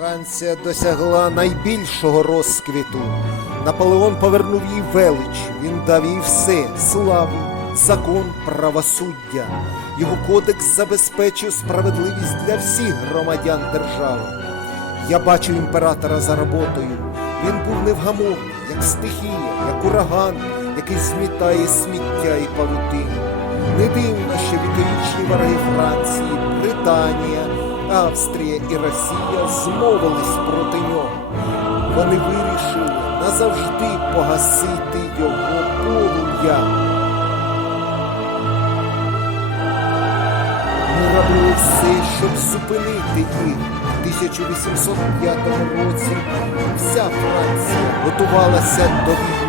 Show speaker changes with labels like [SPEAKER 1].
[SPEAKER 1] Франція досягла найбільшого розквіту. Наполеон повернув їй велич. Він дав їй все славу, закон, правосуддя. Його кодекс забезпечив справедливість для всіх громадян держави. Я бачив імператора за роботою. Він був невгамовний, як стихія, як ураган, який змітає сміття і павутину. Не дивно, що віковічні вороги Франції, Британія, Австрія і Росія змовились проти нього. Вони вирішили назавжди погасити його полум'я. Ми робили все, щоб зупинити їх. У 1805 році вся Франція готувалася до війни.